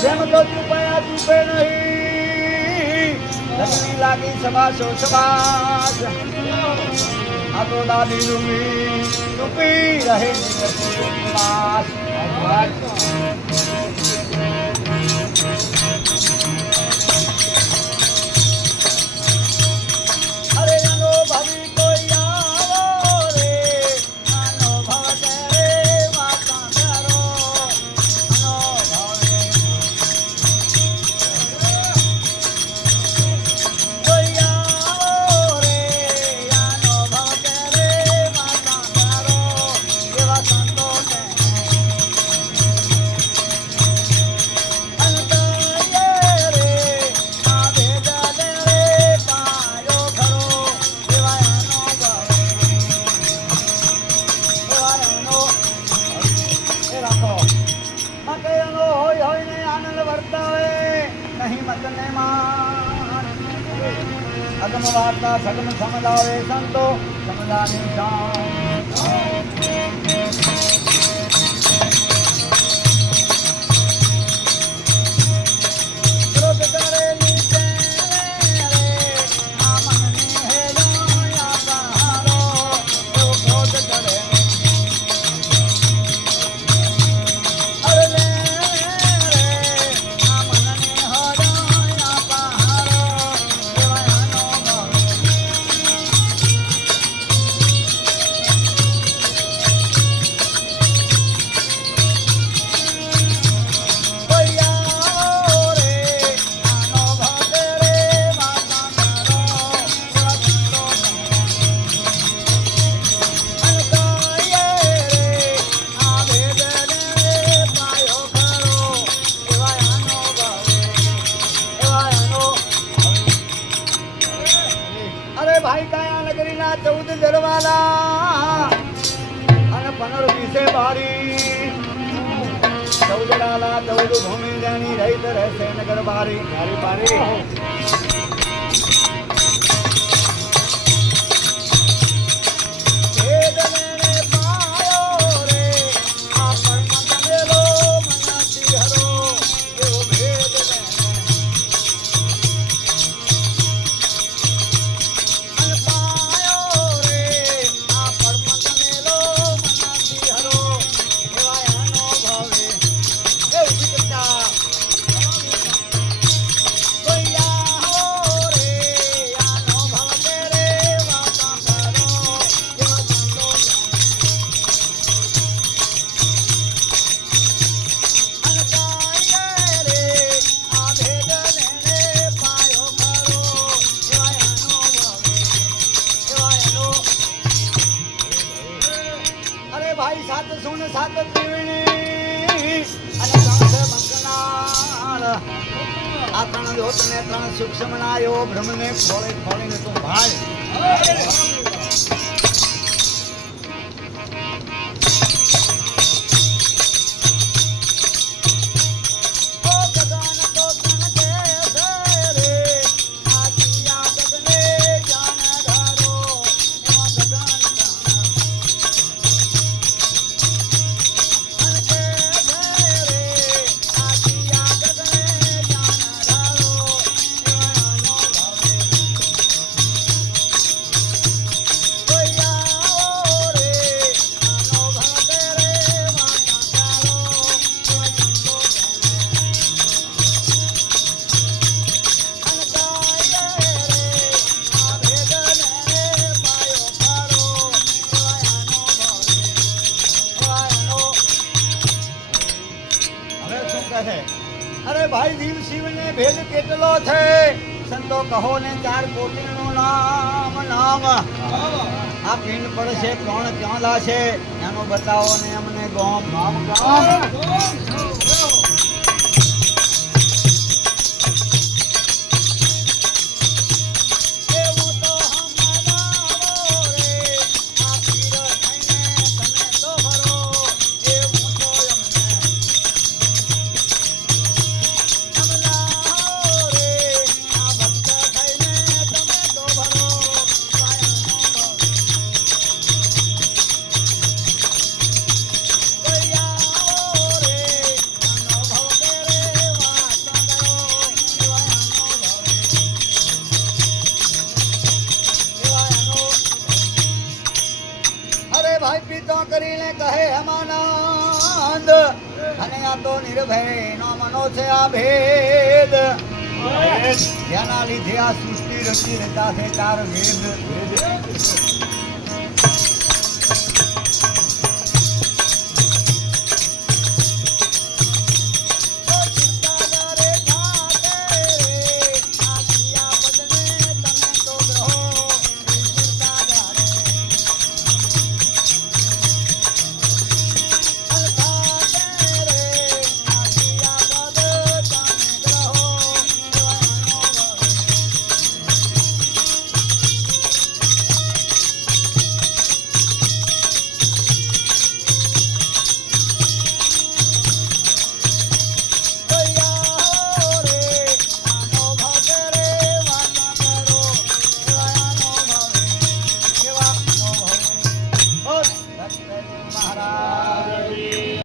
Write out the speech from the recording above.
જેમ તો ચૂપાયા ચૂપે નહીં લગ્ની લાગી સબાસો સબાસ આ તો દાદી ડૂબી રહે માસ અગમ વાર્તા સગમ સમજાવે સંતો સમજાની ભાઈ કાયા નગરીના 14 દરવાલા અને 15 વિશે બારી 14 ડાલા 14 ભૂમિ જાની રહીત રહેશે નગર બારી મારી બારી ભાઈ સાત સોને સાત ત્રિવેણી અને 3 બંકનાળ આ 3 જોત ને 3 સૂક્ષ્મ નાયો બ્રહ્મને ખોળે ખોળીને તું ભાળ अरे भाई जीव शिव ने भेद केटलो थे संतो कहो ने 4 कोटि नो नाम नाम आ पिंड पड़े कोण क्यों लाशे एनो बताओ ने हमने गोम नाम અને આ તો નિર્ભય નો મનો છે આ ભેદ જેના લીધે આ સૃષ્ટિ રચી રચા છે ચાર વેદ